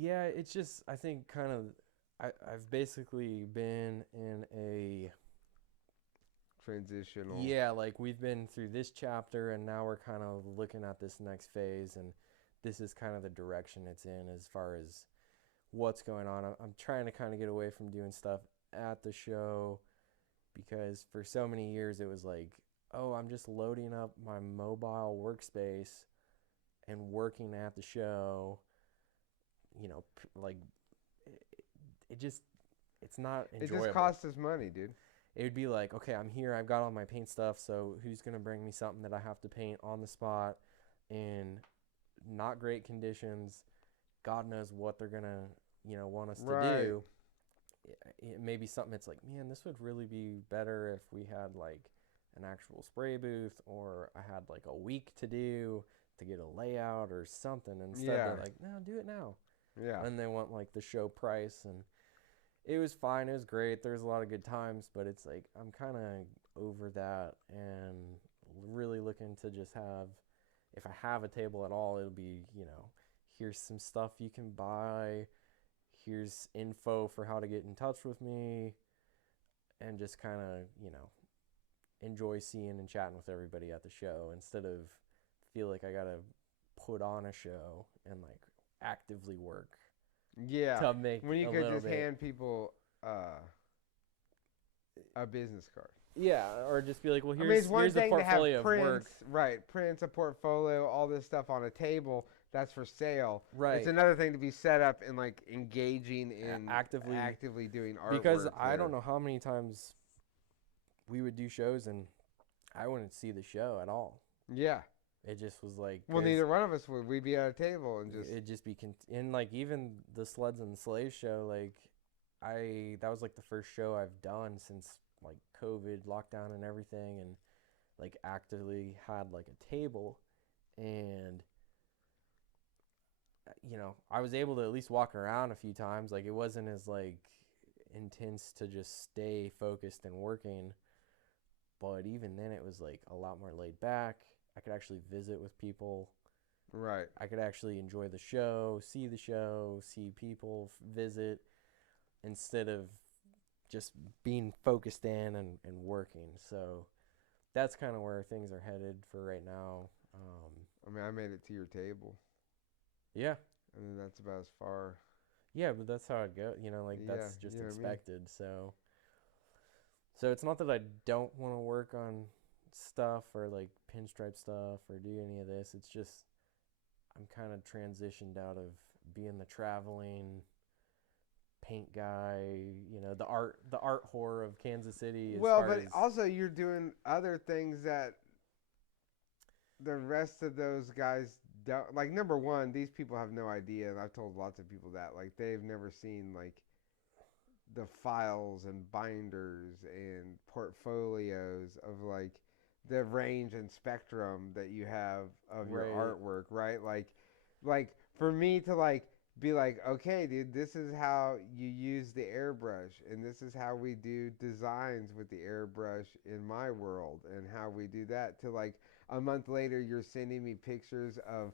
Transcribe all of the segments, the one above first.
Yeah, it's just I think kind of I've basically been in a Transitional. yeah, like we've been through this chapter and now we're kind of looking at this next phase and this is kind of the direction it's in as far as what's going on. I'm trying to kind of get away from doing stuff at the show because for so many years it was like, oh, I'm just loading up my mobile workspace and working at the show, like it just it's not It just enjoyable. costs us money, dude. It would be like, okay, I'm here, I've got all my paint stuff, so who's gonna bring me something that I have to paint on the spot in not great conditions? God knows what they're gonna, want us to Right. do. It may be something that's like, man, this would really be better if we had like an actual spray booth or I had like a week to do to get a layout or something. Instead, they're Yeah. like, no, do it now. Yeah. And they want like the show price. And it was fine. It was great. There was a lot of good times, but it's like, I'm kind of over that and really looking to just have, if I have a table at all, it'll be, here's some stuff you can buy, here's info for how to get in touch with me, and just kind of, enjoy seeing and chatting with everybody at the show instead of feel like I got to put on a show and like actively work Yeah. to make When you a could little just bit. hand people a business card. Yeah, or just be like, well, I mean, it's one here's a thing to have portfolio of prints, work. right? Prints, a portfolio, all this stuff on a table that's for sale. It's Right. another thing to be set up and like engaging in Actively, actively doing because artwork I don't there. know how many times we would do shows and I wouldn't see the show at all. Yeah. It just was like, Well, because neither one of us would. We'd be at a table and just it'd just be, in like even the Sleds and Slaves show, like, that was like the first show I've done since like COVID lockdown and everything, and like actively had like a table, and I was able to at least walk around a few times. Like it wasn't as like intense to just stay focused and working, but even then it was like a lot more laid back. I could actually visit with people. right. I could actually enjoy the show, see people, visit instead of just being focused in and working. So that's kind of where things are headed for right now. I mean, I made it to your table, Yeah, and then that's about as far. yeah, but that's how it goes. Like Yeah, that's you just know what I mean. expected. So it's not that I don't want to work on stuff or like pinstripe stuff or do any of this. It's just I'm kind of transitioned out of being the traveling paint guy, the art whore of Kansas City as Well, far but as also you're doing other things that the rest of those guys don't. Like number one, these people have no idea, and I've told lots of people that like they've never seen like the files and binders and portfolios of like the range and spectrum that you have of your right. artwork, right? Like for me to like be like, okay, dude, this is how you use the airbrush, and this is how we do designs with the airbrush in my world, and how we do that. To like a month later, you're sending me pictures of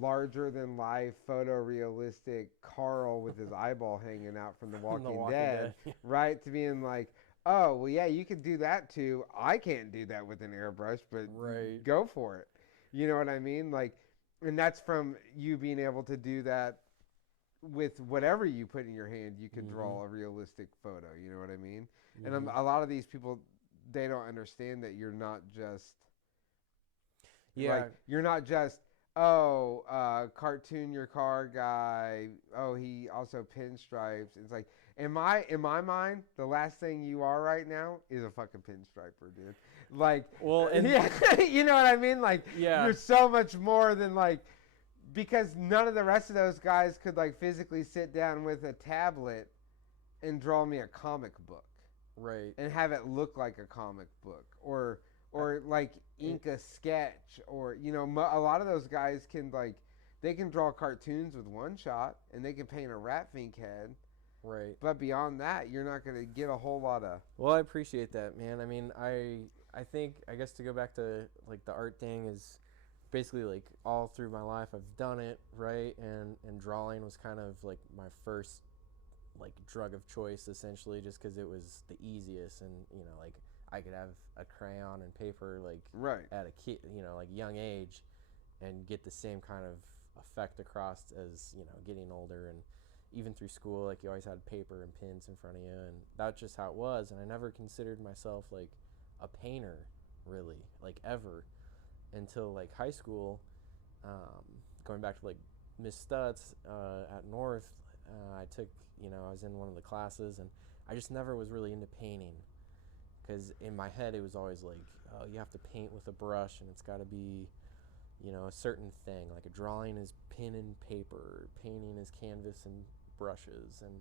larger than life photorealistic Carl with his eyeball hanging out from The From The Walking Walking Dead, Dead. right? To being like, oh, well, yeah, you could do that too. I can't do that with an airbrush, but Right. go for it. You know what I mean? Like, and that's from you being able to do that with whatever you put in your hand. You could Mm-hmm. draw a realistic photo. You know what I mean? And Mm-hmm. a lot of these people, they don't understand that you're not just Yeah. oh, cartoon your car guy. Oh, he also pinstripes. It's like in my mind, the last thing you are right now is a fucking pinstriper, dude. Like, Well, and yeah, you know what I mean? Like, you're yeah. so much more than like because none of the rest of those guys could like physically sit down with a tablet and draw me a comic book Right. and have it look like a comic book I, or like it, ink a sketch or a lot of those guys can like they can draw cartoons with one shot and they can paint a Ratfink head, right. but beyond that you're not going to get a whole lot of Well, I appreciate that, man. I mean, I think I guess to go back to like the art thing is basically like all through my life I've done it, right? And drawing was kind of like my first like drug of choice, essentially, just because it was the easiest. And like I could have a crayon and paper like Right. at a kid, like young age, and get the same kind of effect across as getting older. And even through school, like you always had paper and pens in front of you, and that's just how it was. And I never considered myself like a painter, really, like ever, until like high school. Going back to like Miss Stutz at North, I took, I was in one of the classes, and I just never was really into painting, because in my head it was always like, oh, you have to paint with a brush, and it's got to be, a certain thing. Like a drawing is pen and paper, painting is canvas and brushes, and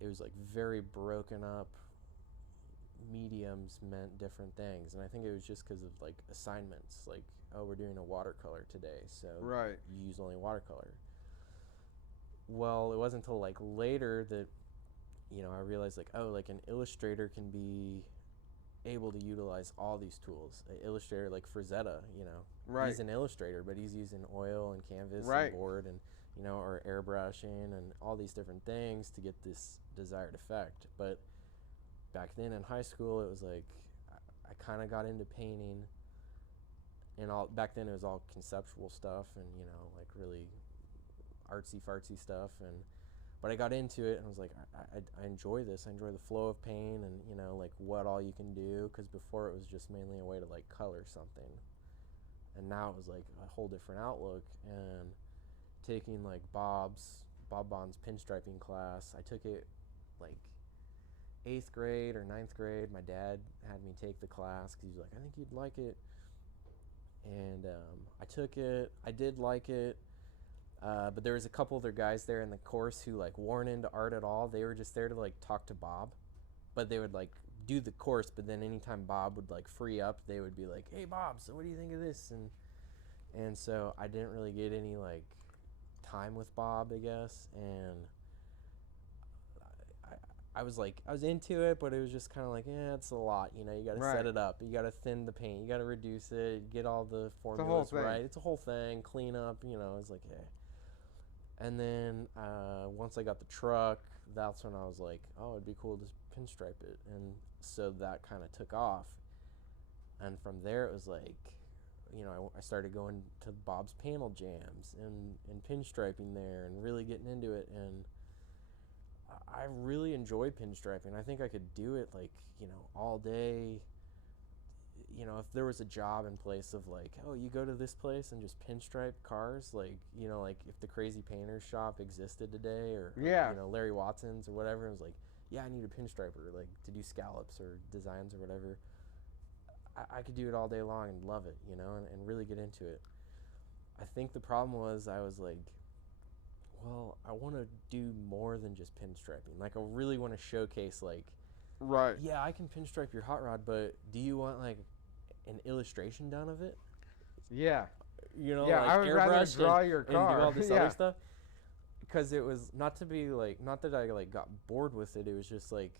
it was like very broken up. Mediums meant different things, and I think it was just because of like assignments, like, oh, we're doing a watercolor today, so Right. you use only watercolor. Well, it wasn't until like later that I realized, like, oh, like an illustrator can be able to utilize all these tools. An illustrator, like Frazetta, Right. he's an illustrator, but he's using oil and canvas Right. and board and or airbrushing and all these different things to get this desired effect. But back then in high school, it was like I kind of got into painting, and all back then it was all conceptual stuff and like really artsy fartsy stuff. And but I got into it and I was like, I enjoy this. I enjoy the flow of paint and like what all you can do, because before it was just mainly a way to like color something, and now it was like a whole different outlook. And taking like Bob Bond's pinstriping class, I took it like 8th grade or 9th grade. My dad had me take the class because he was like, I think you'd like it. And I took it. I did like it. But there was a couple other guys there in the course who like weren't into art at all. They were just there to like talk to Bob, but they would like do the course. But then anytime Bob would like free up, they would be like, hey Bob, so what do you think of this? And so I didn't really get any like time with Bob, I guess. And I was into it, but it was just kind of like, it's a lot. You got to set it up. You got to thin the paint. You got to reduce it. Get all the formulas right. It's a whole thing. Clean up. It's like, And then once I got the truck, that's when I was like, oh, it'd be cool to pinstripe it. And so that kind of took off. And from there, it was like, I started going to Bob's panel jams and pinstriping there and really getting into it. And I really enjoy pinstriping. I think I could do it like, all day. If there was a job in place of like, oh, you go to this place and just pinstripe cars, like, like if the Crazy Painters shop existed today, or Larry Watson's or whatever, it was like, yeah, I need a pinstriper, like to do scallops or designs or whatever. I could do it all day long and love it, and really get into it. I think the problem was I was like, well, I want to do more than just pinstriping. Like, I really want to showcase, like, right, yeah, I can pinstripe your hot rod, but do you want, like, an illustration done of it? Yeah. Yeah, like I would rather draw your car. And do all this other stuff. Because it was not that I, like, got bored with it. It was just, like,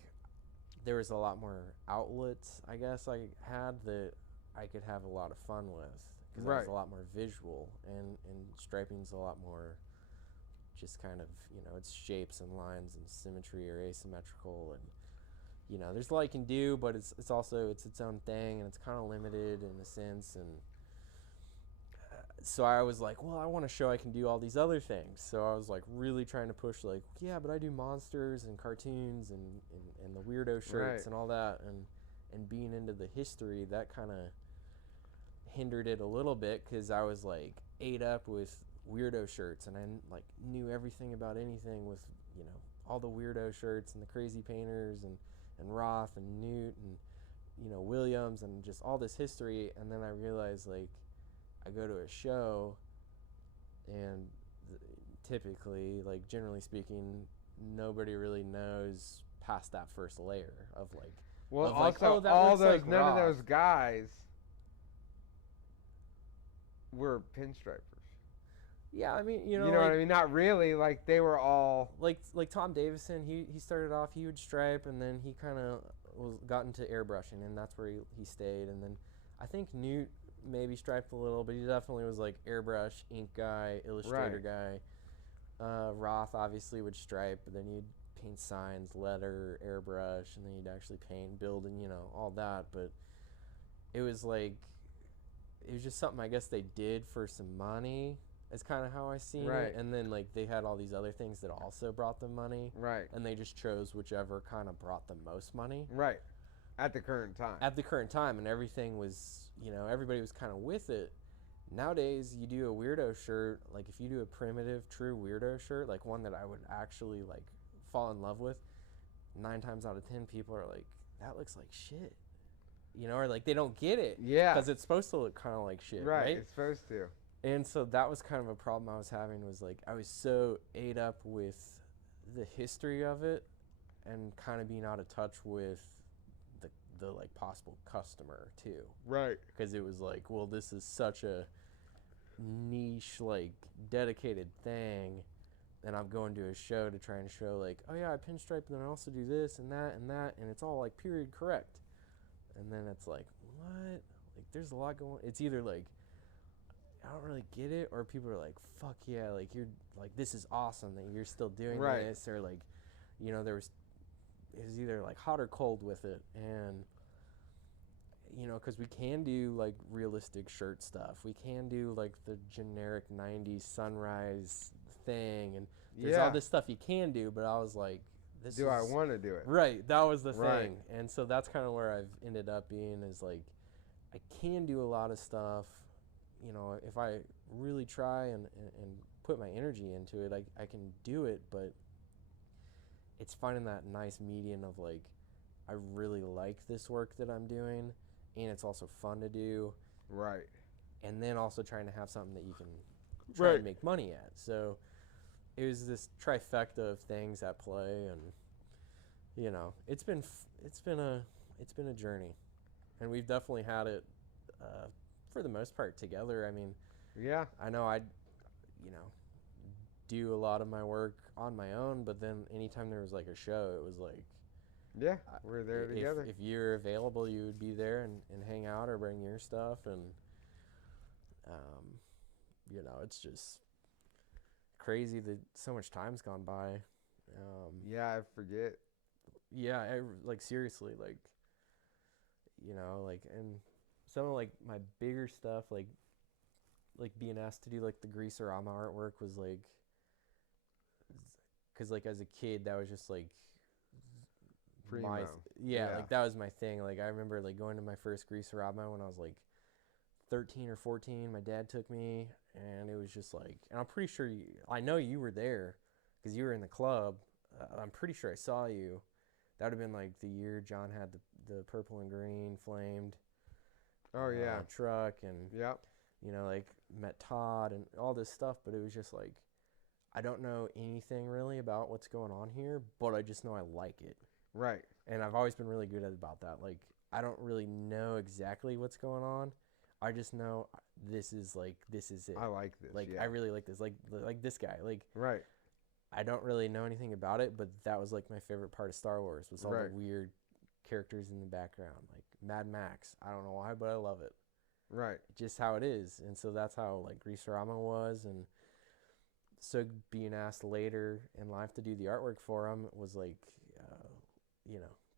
there was a lot more outlets, I guess, I had that I could have a lot of fun with. Because it was a lot more visual, and striping's a lot more just kind of, it's shapes and lines and symmetry or asymmetrical, and there's a lot you can do, but it's also its own thing, and it's kind of limited in a sense. And so I was like, well, I want to show I can do all these other things. So I was like really trying to push, like, yeah, but I do monsters and cartoons and the weirdo shirts and all that, and being into the history, that kind of hindered it a little bit, because I was like ate up with weirdo shirts, and I like knew everything about anything with all the weirdo shirts and the Crazy Painters and Roth and Newt and Williams and just all this history. And then I realized, like, I go to a show, and typically, like, generally speaking, nobody really knows past that first layer of like, well, of also like, oh, that all looks those like none Roth. of those guys were pinstripers. Yeah, I mean, you know like, what I mean? Not really. Like, they were all like Tom Davison. He started off, he would stripe, and then he kind of got into airbrushing, and that's where he stayed. And then I think Newt maybe striped a little, but he definitely was like airbrush, ink guy, illustrator guy. Roth obviously would stripe, but then you'd paint signs, letter, airbrush, and then you'd actually paint, build, and all that. But it was like, it was just something I guess they did for some money. Is kind of how I seen it. And then like they had all these other things that also brought them money. Right. And they just chose whichever kind of brought them most money. Right. At the current time. At the current time, and everything was, everybody was kind of with it. Nowadays, you do a weirdo shirt, like if you do a primitive, true weirdo shirt, like one that I would actually like fall in love with, 9 times out of 10 people are like, that looks like shit. Or like they don't get it. Yeah. Because it's supposed to look kind of like shit, right? It's supposed to. And so that was kind of a problem I was having, was like I was so ate up with the history of it and kind of being out of touch with the like possible customer too. Right. Because it was like, well, this is such a niche, like dedicated thing, and I'm going to a show to try and show like, oh yeah, I pinstripe, and then I also do this and that and that, and it's all like period correct. And then it's like, what? Like there's a lot going. It's either like, I don't really get it, or people are like, fuck yeah, like you're like, this is awesome that you're still doing this, or like, it was either like hot or cold with it. And because we can do like realistic shirt stuff, we can do like the generic 90s sunrise thing, and there's all this stuff you can do, but I was like, I want to do it? Right, that was the thing. And so that's kind of where I've ended up being, is like, I can do a lot of stuff. If I really try and put my energy into it, I can do it, but it's finding that nice median of like, I really like this work that I'm doing, and it's also fun to do. Right. And then also trying to have something that you can try and make money at. So it was this trifecta of things at play, and it's been a journey, and we've definitely had it for the most part together. I mean, yeah, I know I do a lot of my work on my own, but then anytime there was like a show, it was like, yeah, we're there together. If you're available, you would be there and hang out or bring your stuff, and it's just crazy that so much time's gone by. Yeah, I forget. Yeah, like seriously, like like, and some of like my bigger stuff, like being asked to do like the Greaserama artwork was like, because like as a kid that was just like Primo. Like that was my thing. Like I remember like going to my first Greaserama when I was like 13 or 14. My dad took me, and it was just like, and I'm pretty sure I know you were there because you were in the club. I'm pretty sure I saw you. That would have been like the year John had the purple and green flamed truck, and like met Todd and all this stuff. But it was just like, I don't know anything really about what's going on here, but I just know I like it. Right. And I've always been really good about that. Like, I don't really know exactly what's going on. I just know this is it. I like this. Like, I really like this. Like this guy. Like, right. I don't really know anything about it, but that was like my favorite part of Star Wars, was all the weird characters in the background, like Mad Max. I don't know why, but I love it. Right. Just how it is. And so that's how like Greaserama was. And so being asked later in life to do the artwork for him was like,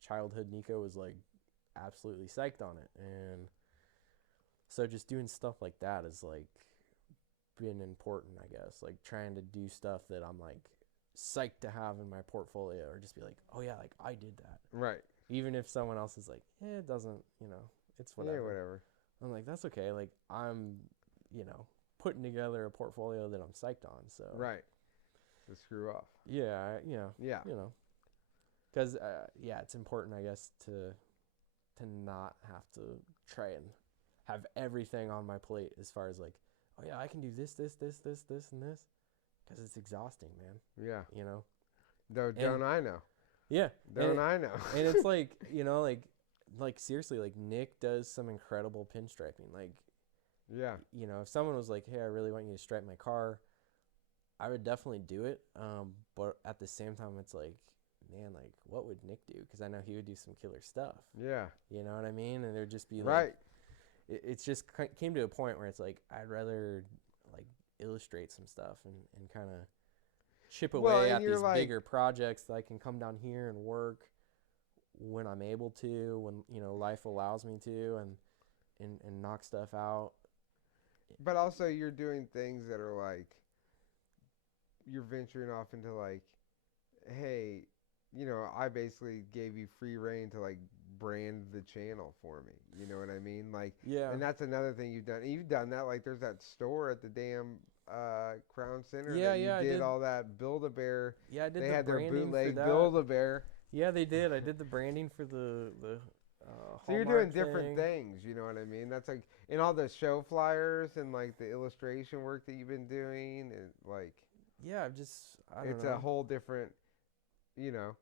childhood Neko was like absolutely psyched on it. And so just doing stuff like that is like been important, I guess. Like trying to do stuff that I'm like psyched to have in my portfolio, or just be like, oh yeah, like I did that. Right. Even if someone else is like, it doesn't, it's whatever. Yeah, whatever. I'm like, that's okay. Like I'm, putting together a portfolio that I'm psyched on. So right. To screw off. Yeah. Yeah. Because it's important, I guess, to not have to try and have everything on my plate as far as like, oh yeah, I can do this, and this, because it's exhausting, man. Yeah. Don't I know? Yeah. Don't I know? And it's like, like seriously, like Nick does some incredible pinstriping. Like, yeah. If someone was like, hey, I really want you to stripe my car, I would definitely do it. But at the same time, it's like, man, like what would Nick do? Because I know he would do some killer stuff. Yeah. You know what I mean? And there'd just be like, right. it's just came to a point where it's like I'd rather like illustrate some stuff and kind of chip Well, away and at you're these like, bigger projects that I can come down here and work when I'm able to, when life allows me to, and knock stuff out. but also you're doing things that are like, you're venturing off into like, hey, I basically gave you free reign to like brand the channel for me. You know what I mean? Like, Yeah, and that's another thing you've done. You've done that. Like, there's that store at the damn Crown Center yeah, that you yeah. I did did. all that Build-A-Bear. Yeah, I did They the had their branding for bootleg that. Build-A-Bear. Yeah, they did. I did the branding for the So you're doing Hallmark different thing. things. You know what I mean? That's like in all the show flyers and like the illustration work that you've been doing. And like, Yeah, I don't it's a know. whole different. You know.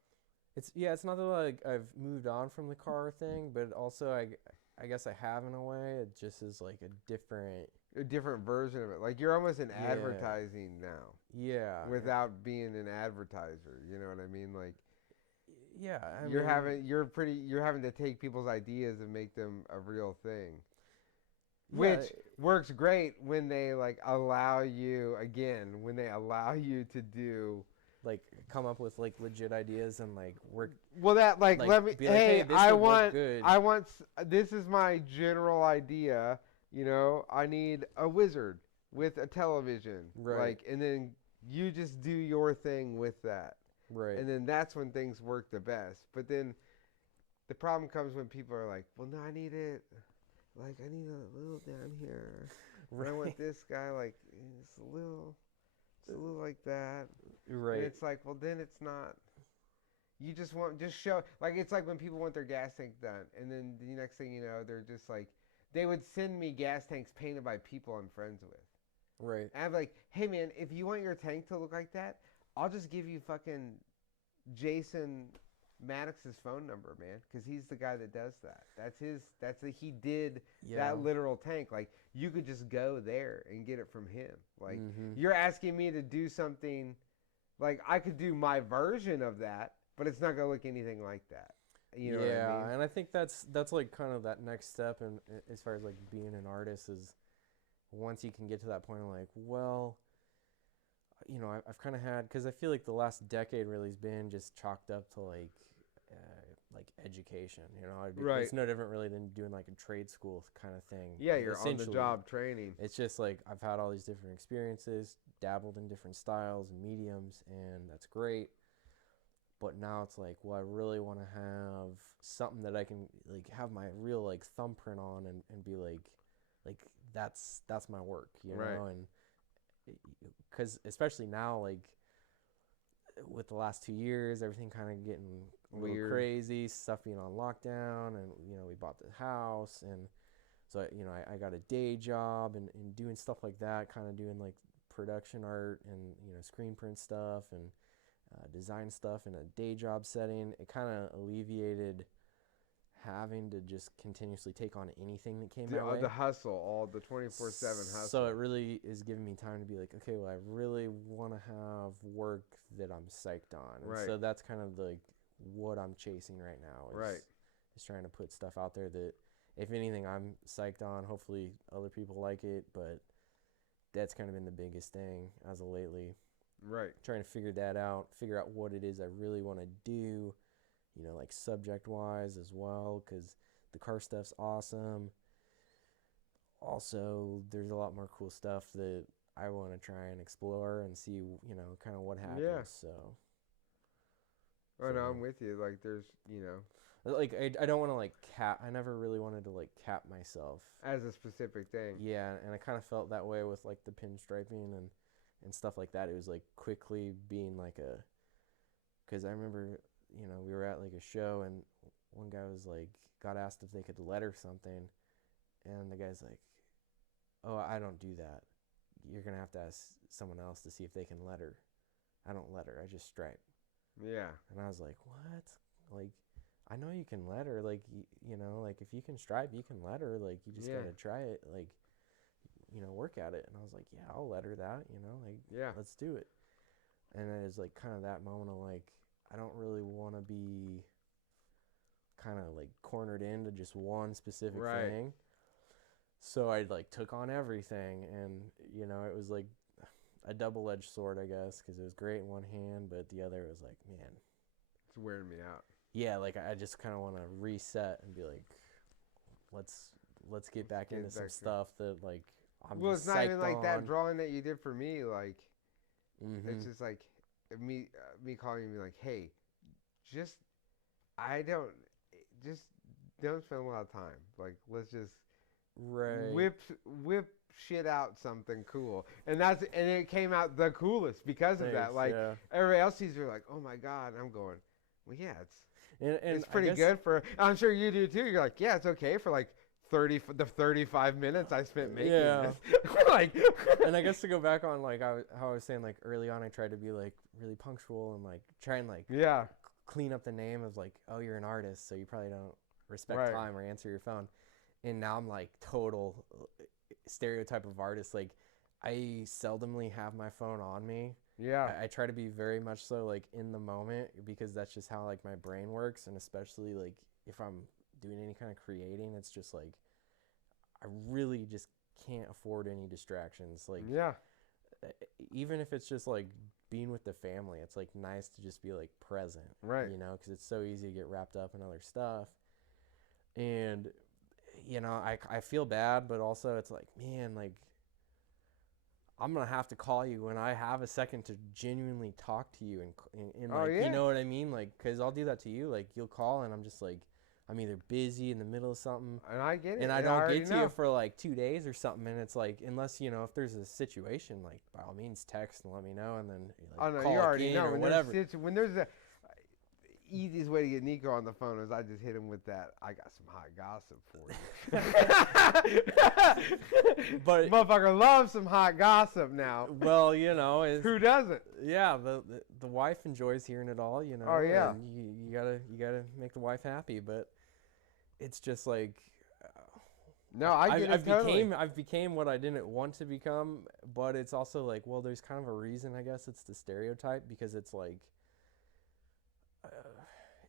It's not that like I've moved on from the car thing, but also I guess I have in a way. It just is like a different. A different version of it. Like you're almost in Yeah, advertising now yeah, without being an advertiser. You know what I mean? Like yeah. I mean, you're having to take people's ideas and make them a real thing. yeah, Which works great when they like allow you again, when they allow you to do like come up with like legit ideas and like work well that like like let me be like, hey, hey, this would work good. this is my general idea, I need a wizard with a television. Right, Like and then you just do your thing with that. right, And then that's when things work the best. But then the problem comes when people are like, well, no, I need it. Like, I need a little down here. And I want right, this guy, like, it's a little like that. And right. it's like, well, then it's not. You just show. Like, it's like when people want their gas tank done. And then the next thing you know, they're just like, they would send me gas tanks painted by people I'm friends with. Right. And I'm like, hey, man, if you want your tank to look like that, I'll just give you fucking Jason Maddox's phone number, man, because he's the guy that does that. He did Yeah. that literal tank. Like you could just go there and get it from him. Like Mhm. you're asking me to do something, like I could do my version of that, but it's not gonna look anything like that. You know what I Yeah, mean? and I think that's like kind of that next step, and as far as like being an artist is once you can get to that point of like, well, I've kind of had, because I feel like the last decade really has been just chalked up to like education. Right. It's no different really than doing like a trade school kind of thing. Yeah, you're on the Essentially, job training. it's just like I've had all these different experiences, dabbled in different styles and mediums, and that's great. But now it's like, well, I really want to have something that I can like have my real like thumbprint on, and be like that's my work, Right. and because especially now, like with the last 2 years, everything kind of getting a little Weird. crazy, stuff being on lockdown, and we bought the house, and so I got a day job, and doing stuff like that, kind of doing like production art and screen print stuff and design stuff in a day job setting. It kind of alleviated having to just continuously take on anything that came my way. The hustle, all the 24/7 hustle. So it really is giving me time to be like, okay, well, I really want to have work that I'm psyched on. And Right. so that's kind of like what I'm chasing right now. Right. Is trying to put stuff out there that, if anything, I'm psyched on. Hopefully other people like it, but that's kind of been the biggest thing as of lately. Right. Trying to figure out what it is I really want to do, like subject wise as well, because the car stuff's awesome. Also, there's a lot more cool stuff that I want to try and explore and see, kind of what happens. Yeah. So, Oh no, I'm with you. Like there's, like I don't want to like cap. I never really wanted to like cap myself as a specific thing. Yeah, and I kind of felt that way with like the pinstriping and stuff like that. It was like quickly being like because I remember, we were at like a show, and one guy was like, got asked if they could letter something, and the guy's like, oh, I don't do that. You're going to have to ask someone else to see if they can letter. I don't letter, I just stripe. Yeah. And I was like, what? Like, I know you can letter, like, like if you can stripe, you can letter, like you just gotta try it, like, work at it. And I was like, yeah, I'll letter that, like, let's do it. And it was like kind of that moment of like, I don't really want to be kind of like cornered into just one specific thing. So I like took on everything, and you know, it was like a double-edged sword, I guess, because it was great in one hand, but the other was like, man, It's wearing me out. yeah, like I just kind of want to reset and be like, let's get back into some stuff that like I'm Well, just it's not even psyched like that on. drawing that you did for me. Like, it's Mm-hmm. just like me calling you and be like, hey, just I don't just don't spend a lot of time. Like, let's just Right. whip shit out something cool, and it came out the coolest because of that. Thanks. Like Yeah. everybody else sees, are like, oh my god. And I'm going, well, yeah, And it's I pretty guess good for. I'm sure you do too. You're like, yeah, it's okay for like 35 minutes I spent making yeah. this. Like, And I guess to go back on like how I was saying like early on, I tried to be like really punctual and like try and like yeah, clean up the name of like, oh, you're an artist, so you probably don't respect right, time or answer your phone. And now I'm like total stereotype of artist. Like I seldomly have my phone on me. yeah, I try to be very much so like in the moment because that's just how like my brain works, and especially like if I'm doing any kind of creating, it's just like I really just can't afford any distractions. Like yeah, even if it's just like being with the family, it's like nice to just be like present, right. you know, because it's so easy to get wrapped up in other stuff. And you know, I feel bad, but also it's like, man, like I'm gonna have to call you when I have a second to genuinely talk to you, and Oh like, you yeah, know what I mean, like, cause I'll do that to you, like you'll call and I'm just like, I'm either busy in the middle of something, and I get it. and I I don't already get to you know. for like 2 days or something, and it's like, unless you know, if there's a situation, like by all means text and let me know, and then like Oh no, you call already again know or when whatever. when there's a easiest way to get Neko on the phone is I just hit him with that. I got some hot gossip for you. But Motherfucker loves some hot gossip now. well, you know, Who doesn't? yeah, the wife enjoys hearing it all, you Oh know, yeah. and you gotta make the wife happy, but it's just like No, I get it totally. I've became what I didn't want to become, but it's also like, well, there's kind of a reason, I guess. It's the stereotype because it's like uh,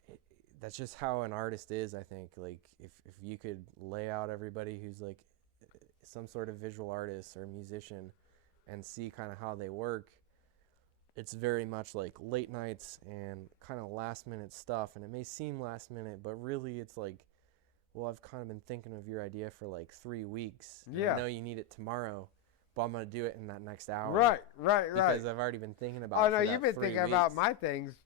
it, that's just how an artist is. I think like if you could lay out everybody who's like some sort of visual artist or musician and see kind of how they work, it's very much like late nights and kind of last minute stuff, and it may seem last minute, but really it's like, well, I've kind of been thinking of your idea for like 3 weeks, and I Yeah. know you need it tomorrow, but I'm gonna do it in that next hour Right, right, right. because I've already been thinking about Oh it no, for you've that been three thinking about weeks. my things,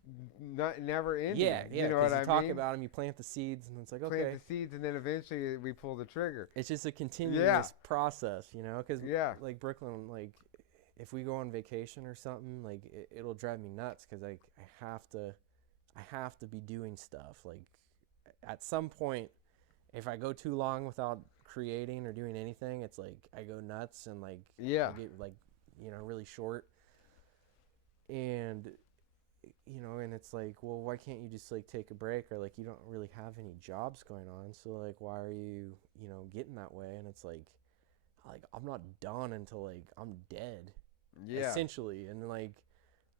never ending. Yeah, You yeah, know what because you I talk mean? about them, you plant the seeds, and it's like, Plant okay, the seeds, and then eventually we pull the trigger. it's just a Yeah, continuous process, you know? Because yeah, like Brooklyn, like if we go on vacation or something, like it'll drive me nuts because like I have to be doing stuff. Like at some point, if I go too long without creating or doing anything, it's like I go nuts and like yeah. I get like, you know, really short. And you know, and it's like, well, why can't you just like take a break, or like you don't really have any jobs going on, so like why are you, you know, getting that way? And it's like I'm not done until like I'm dead, Yeah. essentially. And like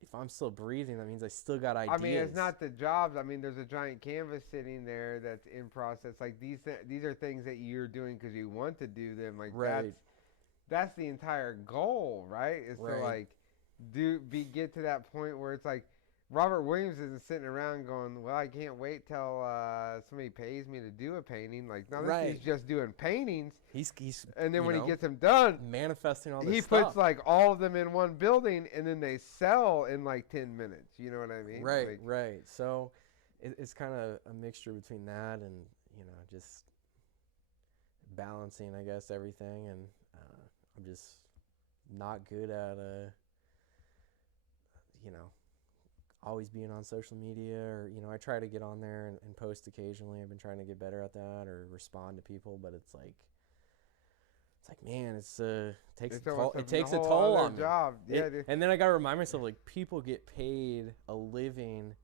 if I'm still breathing, that means I still got I mean, it's ideas. not the jobs. I mean, there's a giant canvas sitting there that's in process. Like these are things that you're doing because you want to do them. Like Right, that's the entire goal, right? Is to right, like get to that point where it's like Robert Williams isn't sitting around going, "Well, I can't wait till somebody pays me to do a painting." Like, no, this right. he's just doing paintings, He's and then you when he know, gets them done, manifesting all this he puts stuff. like all of them in one building, and then they sell in like 10 minutes. You know what I mean? Right, Like, right. So it's kind of a mixture between that and, you know, just balancing, I guess, everything. And I'm just not good at, you know, always being on social media, or, you know, I try to get on there and post occasionally. I've been trying to get better at that, or respond to people, but it's like, man, takes it's a toll. almost It a takes a whole toll other on me. job. Yeah, And then I gotta remind myself, like, people get paid a living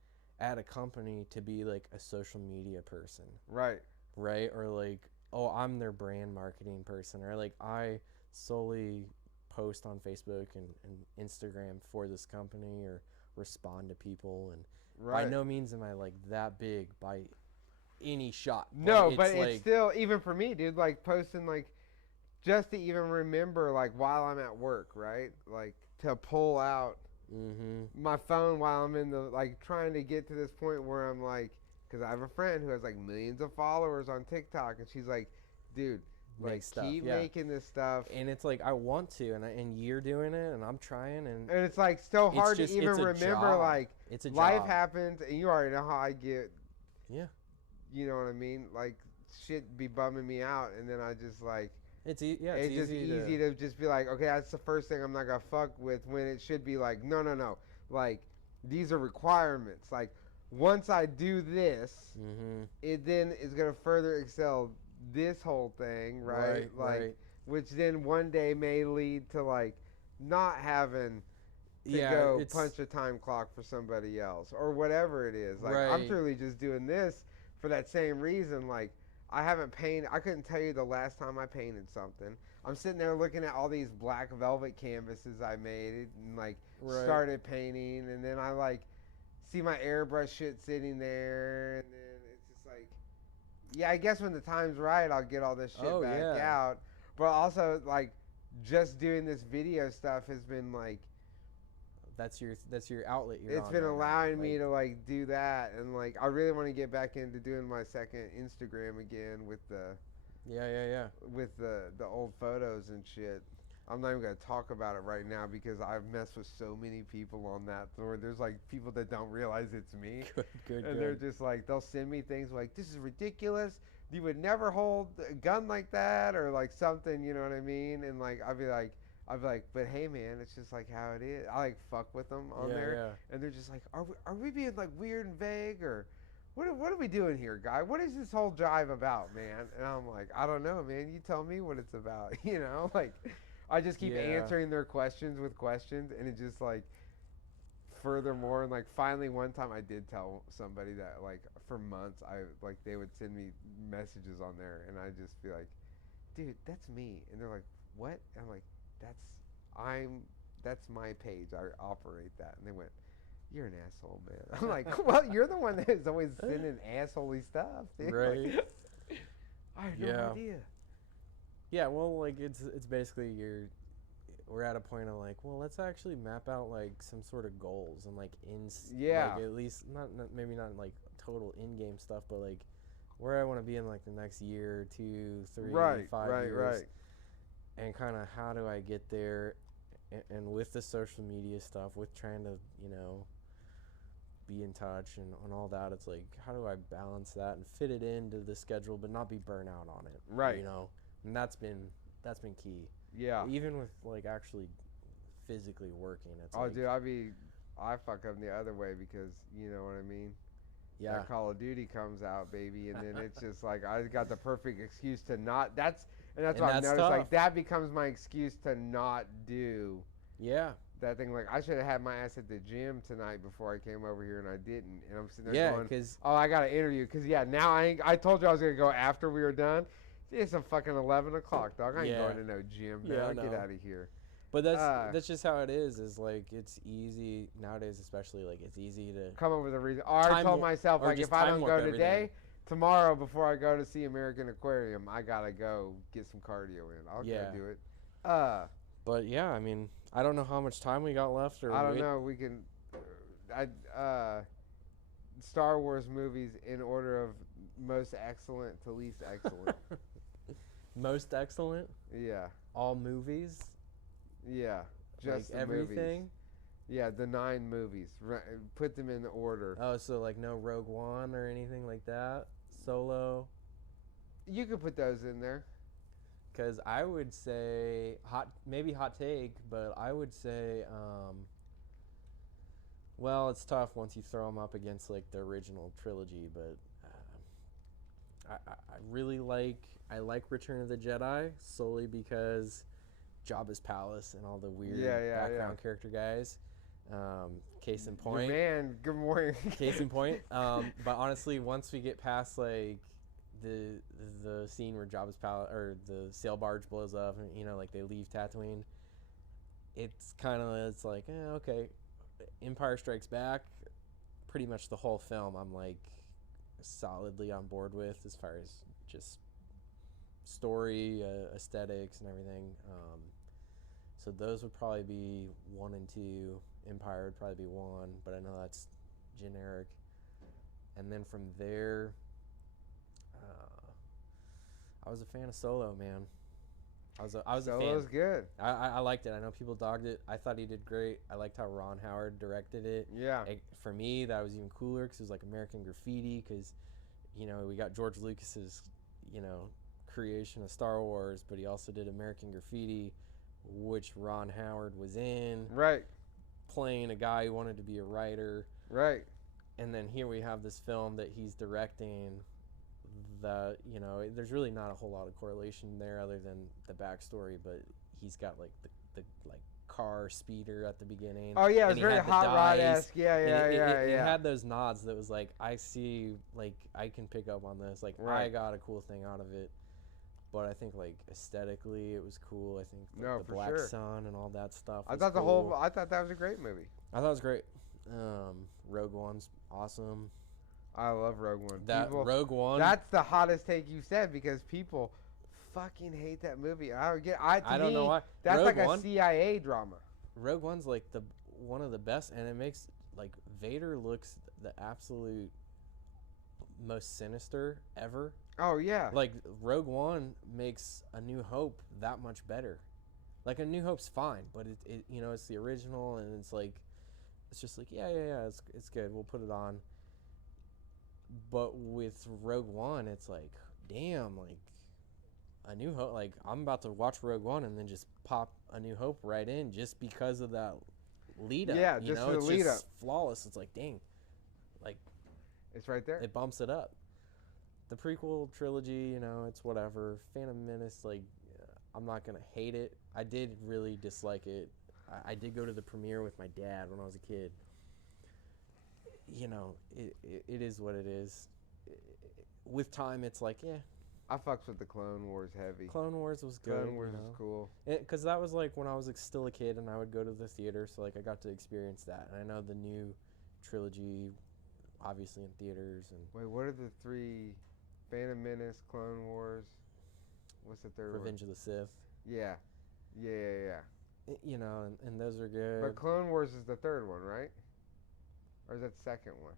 at a company to be like a social media person, right. right? Or like, oh, I'm their brand marketing person, or like I solely post on Facebook and Instagram for this company, or respond to people. And by Right. no means am I like that big by any shot, but No, but it's it's like, still even for me, dude. Like posting like just to even remember, like, while I'm at work, right? Like, to pull out Mm-hmm. my phone while I'm in the, like, trying to get to this point where I'm like, because I have a friend who has, like, millions of followers on TikTok, and she's like, dude, Make like, stuff, keep yeah. making this stuff. And it's like I want to, and you're doing it, and I'm trying, and And it's, like, so it's hard to just even it's a remember, job. like, It's a life job. happens, and you already know how I get, Yeah. you know what I mean? Like, shit be bumming me out, and then I just, like, It's it's just easy to just be like, okay, that's the first thing I'm not gonna fuck with. When it should be like, no, no, no. Like, these are requirements. Like, once I do this, Mm-hmm. it then is gonna further excel this whole thing, right? Like, Right. which then one day may lead to like not having to Yeah, go it's punch a time clock for somebody else or whatever it is. Like, I'm right. truly just doing this for that same reason. Like, I haven't painted, I couldn't tell you the last time I painted something. I'm sitting there looking at all these black velvet canvases I made and like Right. started painting, and then I like see my airbrush shit sitting there, and then it's just like, yeah, I guess when the time's right, I'll get all this shit Oh back yeah. out. But also, like, just doing this video stuff has been like, That's your outlet you're it's on been right now. allowing me Like, to like do that, and like I really want to get back into doing my second Instagram again with the yeah. old photos and shit. I'm not even gonna talk about it right now because I've messed with so many people on that. Where there's like people that don't realize it's me, Good. and they're just like, they'll send me things like, "This is ridiculous. You would never hold a gun like that," or like something. You know what I mean? And like I'd be like, but hey man, it's just like how it is. I like fuck with them on there, Yeah. and they're just like, are we being like weird and vague, or what are we doing here, guy? What is this whole jive about, man? And I'm like, I don't know, man. You tell me what it's about. You know, like I just keep Yeah. answering their questions with questions, and it just like furthermore, and like finally one time I did tell somebody that like for months I like they would send me messages on there, and I just be like, dude, that's me, and they're like, what? And I'm like, that's I'm that's my page. I operate that, and they went, you're an asshole, man. I'm like, well, you're the one that is always sending assholey stuff, dude. Right. Like, I have no Yeah. idea. Yeah, well, like it's basically we're at a point of like, well, let's actually map out like some sort of goals and like Yeah. like at least not maybe not like total in-game stuff, but like where I want to be in like the next year, 2, 3, Right, 5 years, right. and kind of how do I get there, and with the social media stuff, with trying to be in touch and all that, it's like how do I balance that and fit it into the schedule, but not be burnt out on it, Right. and that's been key. Yeah. Even with like actually physically working, it's Oh, like, dude, I fuck up the other way because you know what I mean. yeah, That Call of Duty comes out, baby, and then it's just like I got the perfect excuse to not. That's And what I've that's noticed. tough. Like that becomes my excuse to not do yeah, that thing. Like I should have had my ass at the gym tonight before I came over here, and I didn't. And I'm sitting there yeah, going, because "Oh, I got an interview." Because yeah, now I told you I was gonna go after we were done. It's a fucking 11 o'clock, dog. I ain't Yeah. going to no gym Yeah, now. I Get know. out of here. but that's just how it is. Is like it's easy nowadays, especially like it's easy to Come up with a reason. Or I Time told wa- myself or like just if I time don't warp go today, everything. tomorrow before I go to see American Aquarium, I gotta go get some cardio in. I'll Yeah. go do it. But yeah, I mean, I don't know how much time we got left, or I don't know. We can. Star Wars movies in order of most excellent to least excellent. Most excellent, Yeah, all movies, yeah. Just like the movies. everything. Yeah, the 9 movies. Put them in order. Oh, so like no Rogue One or anything like that. Solo. You could put those in there. Because I would say maybe hot take, but I would say, well, it's tough once you throw them up against like the original trilogy. But I really like Return of the Jedi solely because Jabba's palace and all the weird background character guys. Case in point. Your man, good morning. Case in point. But honestly, once we get past like the scene where Jabba's palace or the sail barge blows up, and like they leave Tatooine, it's like okay, Empire Strikes Back, pretty much the whole film I'm like solidly on board with as far as just story, aesthetics, and everything. So those would probably be 1 and 2. Empire would probably be 1, but I know that's generic. And then from there, I was a fan of Solo, man. I was a fan. Solo's good. I liked it. I know people dogged it. I thought he did great. I liked how Ron Howard directed it. Yeah. For me, that was even cooler because it was like American Graffiti. Because, we got George Lucas's, creation of Star Wars, but he also did American Graffiti, which Ron Howard was in. Right. Playing a guy who wanted to be a writer. Right. And then here we have this film that he's directing. That there's really not a whole lot of correlation there other than the backstory, but he's got like the like car speeder at the beginning. Oh yeah, it's very hot rod-esque. Yeah. It had those nods that was like, I see, like I can pick up on this, like right. I got a cool thing out of it. But I think like aesthetically it was cool. I think the Black Sun and all that stuff. I thought cool. I thought that was a great movie. I thought it was great. Rogue One's awesome. I love Rogue One. Rogue One. That's the hottest take you said because people fucking hate that movie. I don't know why. That's Rogue like One, a CIA drama. Rogue One's like one of the best, and it makes like Vader looks the absolute most sinister ever. Oh yeah. Like Rogue One makes A New Hope that much better. Like A New Hope's fine, but it it's the original, and it's like it's just like yeah, it's good. We'll put it on. But with Rogue One, it's like, damn, like A New Hope. Like I'm about to watch Rogue One and then just pop A New Hope right in just because of that lead up. Yeah, just the lead up. Flawless. It's like, dang, like it's right there. It bumps it up. The prequel trilogy, it's whatever. Phantom Menace, like I'm not gonna hate it. I did really dislike it. I did go to the premiere with my dad when I was a kid. It is what it is. With time, it's like, yeah. I fucks with the Clone Wars heavy. Clone Wars was good. Clone Wars was cool. Because that was like when I was still a kid and I would go to the theater, so like I got to experience that. And I know the new trilogy, obviously in theaters. And wait, what are the 3? Phantom Menace, Clone Wars. What's the third one? Revenge of the Sith. Yeah. And those are good. But Clone Wars is the third one, right? Or is that the second one?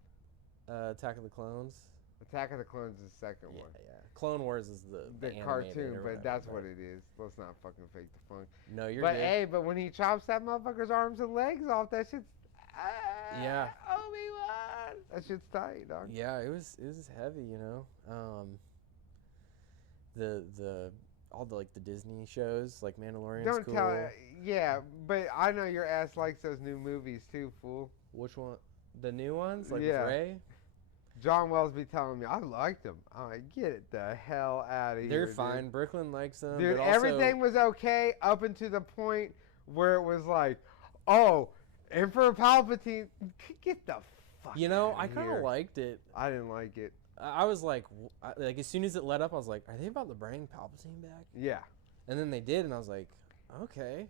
Attack of the Clones. Attack of the Clones is the second one. Yeah. Clone Wars is the cartoon, but that's what it is. Let's not fucking fake the funk. No, you're good. But hey, but when he chops that motherfucker's arms and legs off, that shit's yeah. Obi-Wan. That shit's tight, dog. Yeah, it was heavy, all the like the Disney shows, like Mandalorian's Don't cool. tell. Yeah, but I know your ass likes those new movies too, fool. Which one? The new ones, like yeah. with Rey? John Wells be telling me I liked them. I'm like, get it the hell out of here. They're fine. Dude. Brooklyn likes them. Dude, but everything was okay up until the point where it was like, oh, Emperor Palpatine, get the fuck. I kind of liked it. I didn't like it. I was like as soon as it let up, I was like, are they about to bring Palpatine back? Yeah. And then they did, and I was like, okay,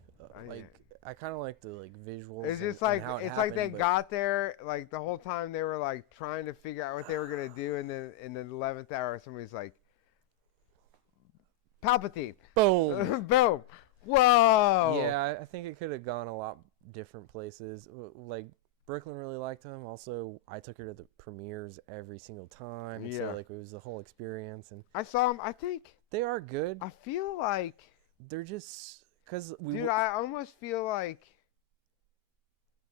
I kind of like the like visuals. It's just like it's like they got there like the whole time they were like trying to figure out what they were gonna do, and then in the 11th hour somebody's like, Palpatine, boom, boom, whoa. Yeah, I think it could have gone a lot different places. Like Brooklyn really liked him. Also, I took her to the premieres every single time. Yeah. So like it was the whole experience, and I saw them. I think they are good. I feel like they're just. Dude, I almost feel like,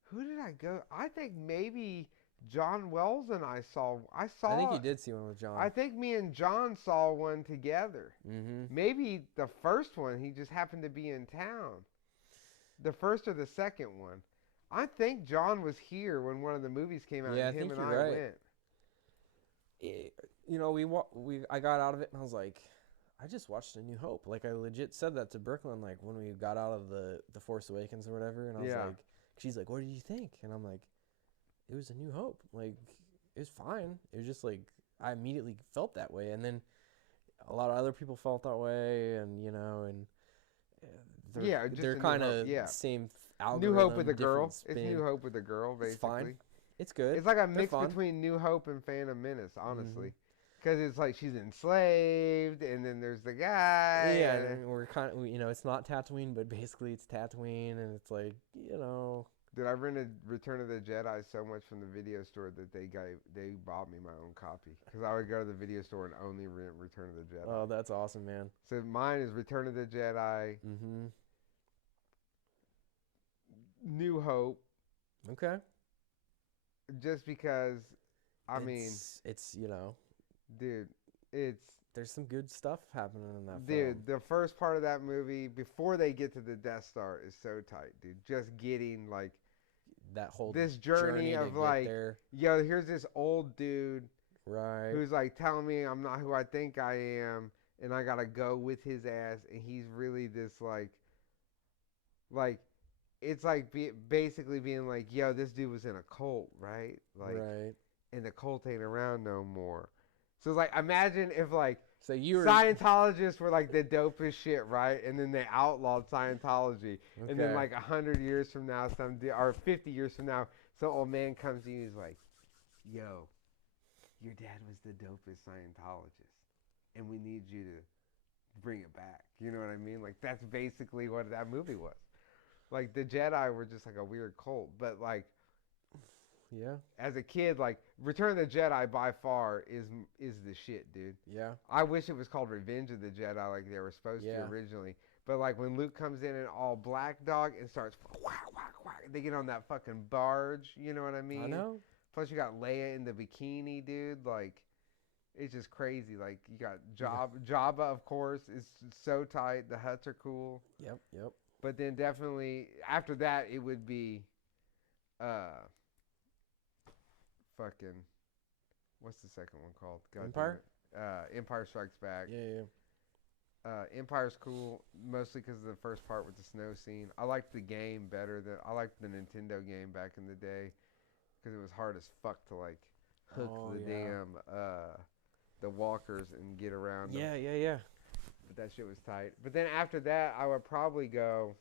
who did I go? I think maybe John Wells and I think you did see one with John. I think me and John saw one together. Mm-hmm. Maybe the first one, he just happened to be in town. The first or the second one. I think John was here when one of the movies came out, and him and I went. I got out of it and I was like, I just watched A New Hope. Like, I legit said that to Brooklyn, like, when we got out of the Force Awakens or whatever. And I was like, she's like, what did you think? And I'm like, it was A New Hope. Like, it was fine. It was just, like, I immediately felt that way. And then a lot of other people felt that way. And, they're kind of same algorithm. New Hope with a girl. It's New Hope with a girl, basically. It's fine. It's good. It's like a mix between New Hope and Phantom Menace, honestly. Because it's like she's enslaved, and then there's the guy. Yeah, and we're kind of, it's not Tatooine, but basically it's Tatooine, and it's like, Dude, I rented Return of the Jedi so much from the video store that they bought me my own copy because I would go to the video store and only rent Return of the Jedi. Oh, that's awesome, man. So mine is Return of the Jedi, Mm-hmm. New Hope, Okay. just because, it's dude, it's there's some good stuff happening in that dude. film. The first part of that movie before they get to the Death Star is so tight, dude. Just getting like That whole this journey to of get like, there. yo, here's this old dude Right. who's like telling me I'm not who I think I am, and I gotta go with his ass, and he's really this like it's like basically being like, yo, this dude was in a cult, right? Like, Right. and the cult ain't around no more. So it's like, imagine if like So you were Scientologists were like the dopest shit, right? And then they outlawed Scientology, and then Okay. like 100 years from now, or 50 years from now, some old man comes to you and he's like, yo, your dad was the dopest Scientologist, and we need you to bring it back. You know what I mean? Like, that's basically what that movie was. Like, the Jedi were just like a weird cult, but like, Yeah. as a kid, like, Return of the Jedi by far is the shit, dude. Yeah. I wish it was called Revenge of the Jedi like they were supposed to Yeah. originally. But like when Luke comes in all black dog and starts whack, whack, whack, they get on that fucking barge, you know what I mean? I know. Plus you got Leia in the bikini, dude. Like, it's just crazy. Like, you got Jabba, of course, is so tight. The huts are cool. Yep. Yep. But then definitely after that it would be fucking, what's the second one called? God Empire? damn it. Empire Strikes Back. Yeah. Empire's cool, mostly because of the first part with the snow scene. I liked the game better than I liked the Nintendo game back in the day, because it was hard as fuck to like hook damn the walkers and get around them. Yeah. But that shit was tight. But then after that, I would probably go.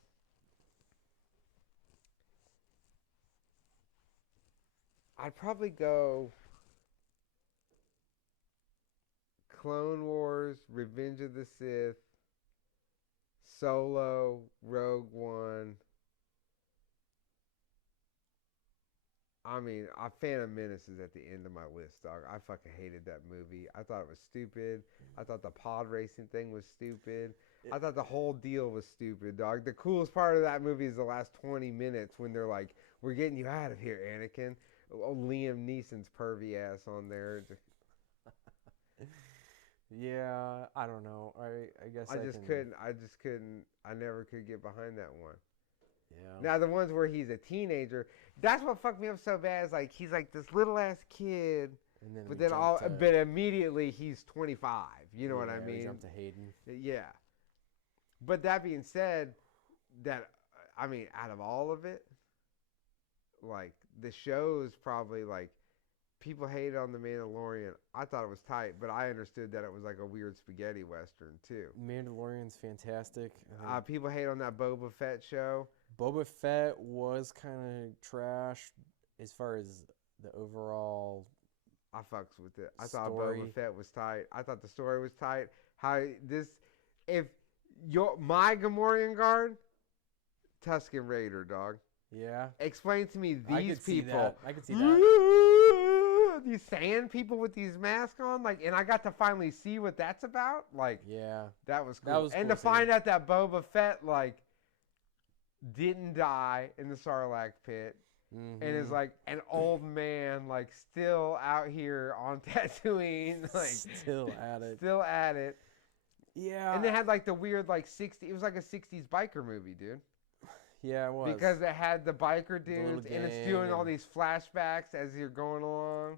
I'd probably go Clone Wars, Revenge of the Sith, Solo, Rogue One. I mean, Phantom Menace is at the end of my list, dog. I fucking hated that movie. I thought it was stupid. I thought the pod racing thing was stupid. I thought the whole deal was stupid, dog. The coolest part of that movie is the last 20 minutes when they're like, "We're getting you out of here, Anakin." Oh, Liam Neeson's pervy ass on there. Yeah. I don't know. I guess I just couldn't. I never could get behind that one. Yeah. Now the ones where he's a teenager, that's what fucked me up so bad. Is like he's like this little ass kid, And then but we then jumped to- but immediately he's 25. You know what I we mean? jumped to Hayden. Yeah. But that being said, out of all of it, like the shows probably like people hated on The Mandalorian. I thought it was tight, but I understood that it was like a weird spaghetti western too. Mandalorian's fantastic. People hate on that Boba Fett show. Boba Fett was kind of trash as far as the overall. I fucks with it. I thought Story. Boba Fett was tight. I thought the story was tight. If my Gamorrean guard, Tusken Raider, dog. Yeah. Explain to me I these could see people. that. I could see that. These sand people with these masks on, like, and I got to finally see what that's about. Like, Yeah. that was cool. That was and cool to find seeing. out that Boba Fett like didn't die in the Sarlacc pit. Mm-hmm. And is like an old man, like still out here on Tatooine, like Still at it. still at it. Yeah. And they had like the weird like 60. It was like a 60s biker movie, dude. Yeah, it was. Because it had the biker little dudes, and it's gang doing all and- these flashbacks as you're going along.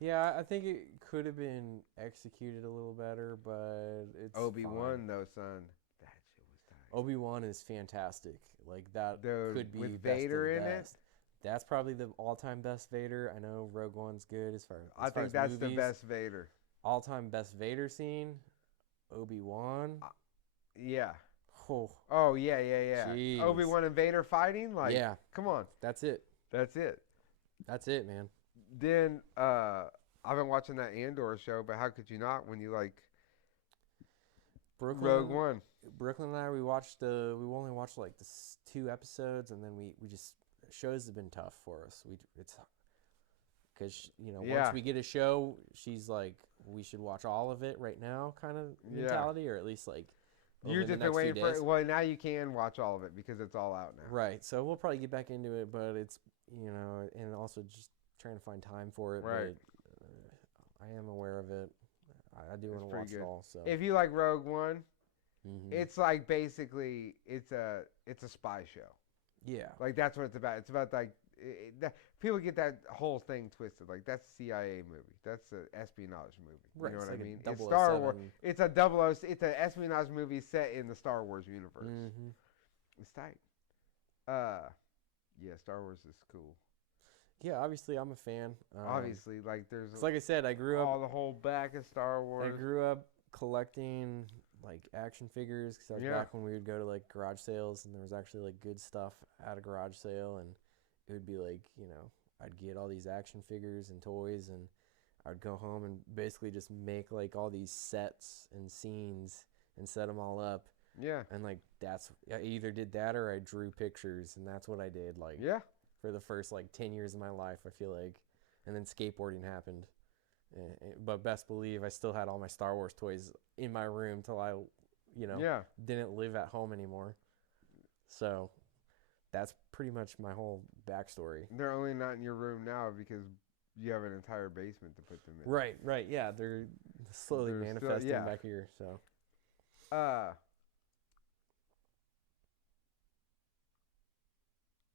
Yeah, I think it could have been executed a little better, but it's Obi-Wan fine. though, son, that shit was tight. Obi-Wan is fantastic. Like that Dude, could be with best Vader of in it? best. That's probably the all-time best Vader. I know Rogue One's good as far I as think that's the movies. best Vader. All-time best Vader scene. Obi-Wan. Yeah. Oh, Oh yeah. Jeez. Obi-Wan and Vader fighting, like, yeah. come on, That's it. that's it. That's it, man. Then I've been watching that Andor show, but how could you not when you like Rogue One. Brooklyn and I, we only watched like 2 episodes, and then we just, shows have been tough for us. It's because once we get a show, she's like, we should watch all of it right now, kind of mentality, or at least like You've just been waiting for it. Well, now you can watch all of it because it's all out now. Right. So we'll probably get back into it, but it's and also just trying to find time for it. Right. But I am aware of it. I do want to watch it all. So if you like Rogue One, it's like basically it's a spy show. Yeah. Like that's what it's about. It's about like people get that whole thing twisted. Like that's a CIA movie. That's an espionage movie. Right. You know what like I mean? It's Star Wars. It's a It's an espionage movie set in the Star Wars universe. It's tight. Yeah, Star Wars is cool. Yeah, obviously I'm a fan. Obviously, like there's. Like I said, I grew up. All the whole back of Star Wars. I grew up collecting like action figures because I was back when we would go to like garage sales, and there was actually like good stuff at a garage sale, and it would be like I'd get all these action figures and toys, and I'd go home and basically just make like all these sets and scenes and set them all up. Yeah. And like I either did that or I drew pictures, and that's what I did. Like for the first like 10 years of my life, I feel like, and then skateboarding happened. But best believe I still had all my Star Wars toys in my room till I, didn't live at home anymore. So that's pretty much my whole backstory. They're only not in your room now because you have an entire basement to put them in. Right. Yeah, they're slowly manifesting back here. So.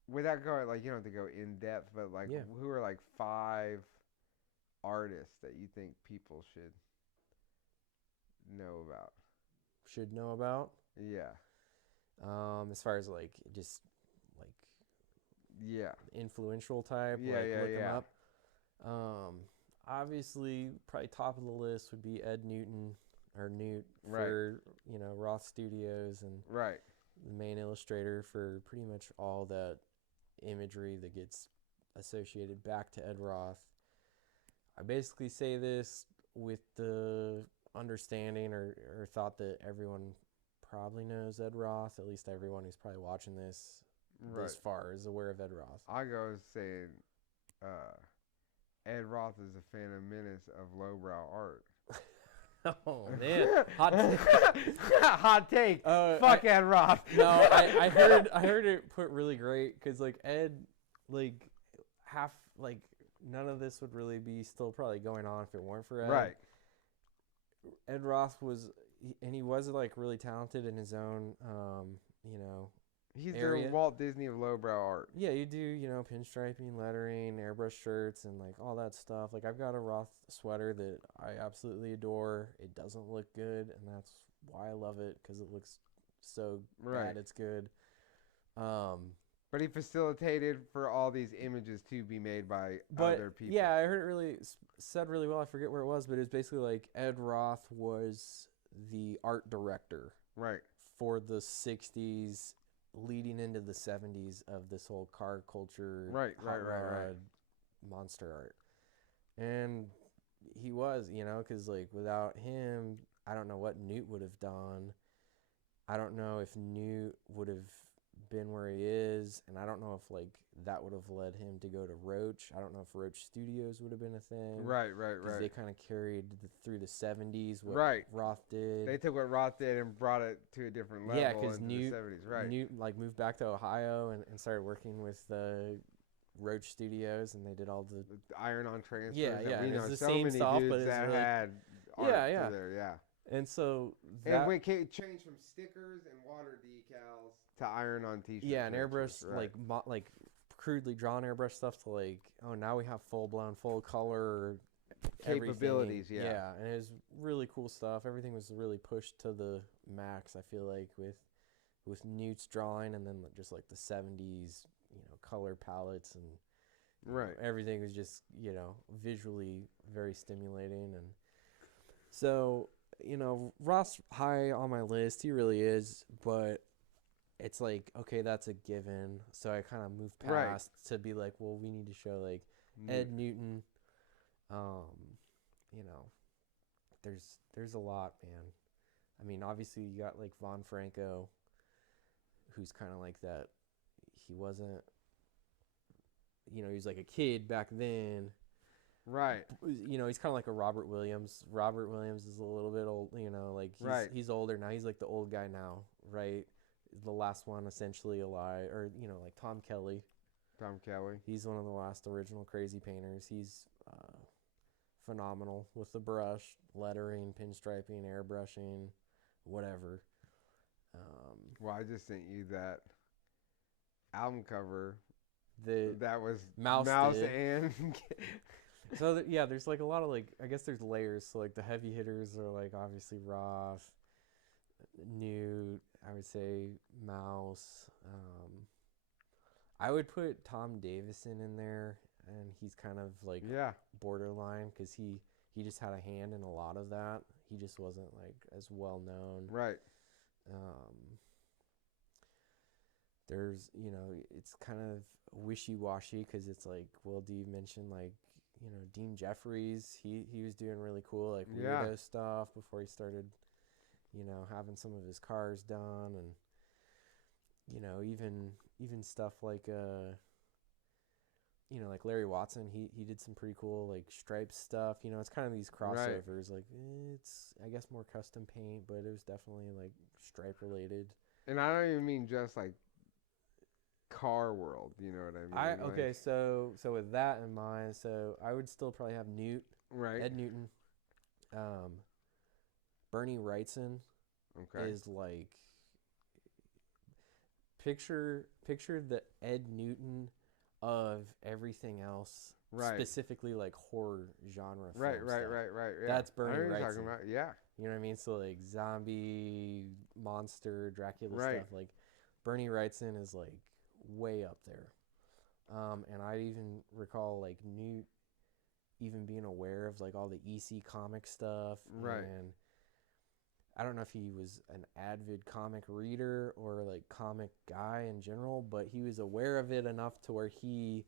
Without going, like, you don't have to go in depth, but like, who are like 5 artists that you think people should know about? Should know about? Yeah. As far as like just like influential type, look them up. Obviously, probably top of the list would be Ed Newton or Newt for Roth Studios and the main illustrator for pretty much all that imagery that gets associated back to Ed Roth. I basically say this with the understanding or thought that everyone probably knows Ed Roth. At least everyone who's probably watching this far is aware of Ed Roth. I go saying Ed Roth is a Phantom Menace of lowbrow art. Oh man, hot take. Fuck Ed Roth. No, I heard it put really great because like Ed, like none of this would really be still probably going on if it weren't for Ed. Right. Ed Roth was like really talented in his own He's area. the Walt Disney of lowbrow art. Yeah, you do, pinstriping, lettering, airbrush shirts, and like all that stuff. Like I've got a Roth sweater that I absolutely adore. It doesn't look good, and that's why I love it, because it looks so bad it's good. But he facilitated for all these images to be made by other people. Yeah, I heard it really said really well. I forget where it was, but it was basically like Ed Roth was the art director for the 60s leading into the 70s of this whole car culture, right, monster art. And he was, because like without him, I don't know what Newt would have done. I don't know if Newt would have been where he is, and I don't know if like that would have led him to go to Roach. I don't know if Roach Studios would have been a thing. Right. They kind of carried through the 70s what Roth did. They took what Roth did and brought it to a different level. Yeah, because Newt, the 70s, Newt like moved back to Ohio and started working with Roach Studios, and they did all the iron-on transfers. Yeah. We know it's the so same many stuff, dudes but it's that really, had art there, And so that it changed from stickers and water decals to iron-on t-shirts. Yeah, and airbrush like crudely drawn airbrush stuff to like, oh, now we have full-blown, full color capabilities. And it was really cool stuff. Everything was really pushed to the max, I feel like, with Newt's drawing, and then just like the 70s color palettes, and everything was just visually very stimulating. And so Roth's high on my list. He really is, but it's like, okay, that's a given. So I kind of moved past to be like, well, we need to show like Ed Newton. There's a lot, man. I mean, obviously you got like Von Franco, who's kind of like that. He wasn't, he was like a kid back then. Right. He's kind of like a Robert Williams. Robert Williams is a little bit old, like Right. he's older now. He's like the old guy now, right? The last one essentially alive, or like Tom Kelly. Tom Kelly. He's one of the last original crazy painters. He's phenomenal with the brush, lettering, pinstriping, airbrushing, whatever. Well, I just sent you that album cover. The That was Mouse and So yeah, there's like a lot of like, I guess there's layers. So like the heavy hitters are like obviously Roth, Newt, I would say Mouse. I would put Tom Davison in there, and he's kind of like borderline because he just had a hand in a lot of that. He just wasn't like as well known. Right. There's, it's kind of wishy-washy because it's like, well, do you mention like, Dean Jeffries? He was doing really cool like weirdo stuff before he started, having some of his cars done, and even stuff like like Larry Watson, he did some pretty cool like stripe stuff. It's kind of these crossovers. Like it's, I guess, more custom paint, but it was definitely like stripe related. And I don't even mean just like car world, you know what I mean? Okay, so with that in mind, so I would still probably have Newt, Right. Ed Newton, Bernie Wrightson. Okay. Is like, picture the Ed Newton of everything else, specifically like horror genre. Right. Yeah. That's Bernie Wrightson. Talking about, yeah. You know what I mean? So like zombie, monster, Dracula stuff. Like Bernie Wrightson is like way up there. And I even recall like Newt even being aware of like all the EC comic stuff. Right. And I don't know if he was an avid comic reader or like comic guy in general, but he was aware of it enough to where he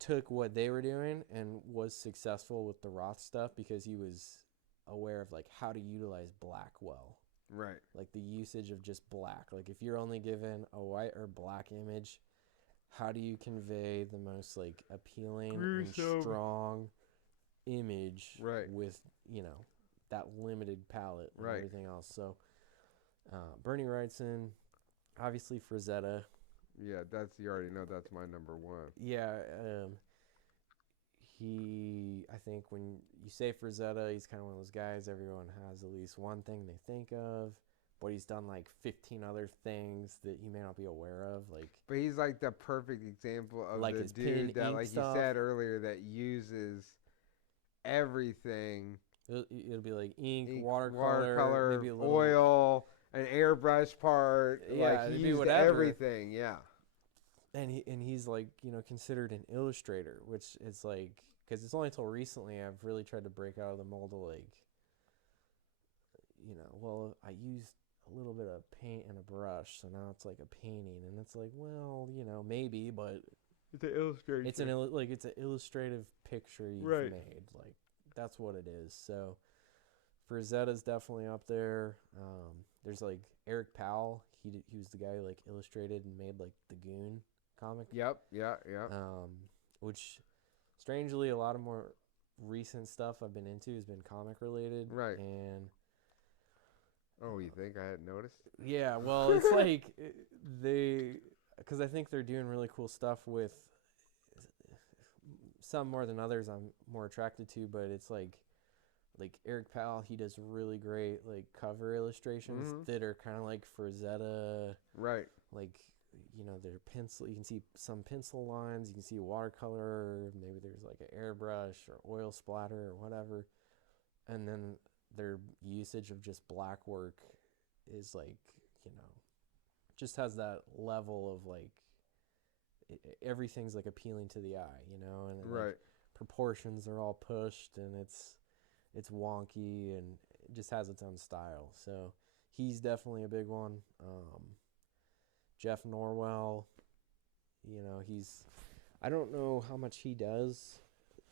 took what they were doing and was successful with the Roth stuff because he was aware of like how to utilize black well. Right. Like the usage of just black. Like if you're only given a white or black image, how do you convey the most like appealing and strong image with, that limited palette and everything else. So Bernie Wrightson, obviously Frazetta. Yeah, you already know that's my number one. Yeah, I think when you say Frazetta, he's kind of one of those guys everyone has at least one thing they think of, but he's done like 15 other things that you may not be aware of. Like, but he's like the perfect example of like the dude that, like stuff. You said earlier, that uses everything. It'll be like ink, watercolor, maybe a little oil, an airbrush part. Yeah, like he used used everything. Yeah. And he's like, considered an illustrator, which is like, because it's only until recently I've really tried to break out of the mold of like, well, I used a little bit of paint and a brush, so now it's like a painting, and it's like, well, maybe, but it's an illustration. It's an illustrative picture you've made. Like, that's what it is. So Frazetta's definitely up there. There's like Eric Powell. He was the guy who like illustrated and made like the Goon comic. Yep. Yeah. Which strangely a lot of more recent stuff I've been into has been comic related. Right. And you think I hadn't noticed? Yeah. Well, it's like because I think they're doing really cool stuff with some more than others I'm more attracted to, but it's like Eric Powell, he does really great like cover illustrations that are kind of like Frazetta. Right. Like, they're pencil, you can see some pencil lines, you can see watercolor, maybe there's like an airbrush or oil splatter or whatever. And then their usage of just black work is like, just has that level of like, everything's like appealing to the eye, and like, proportions are all pushed, and it's wonky, and it just has its own style. So he's definitely a big one. Jeff Norwell, I don't know how much he does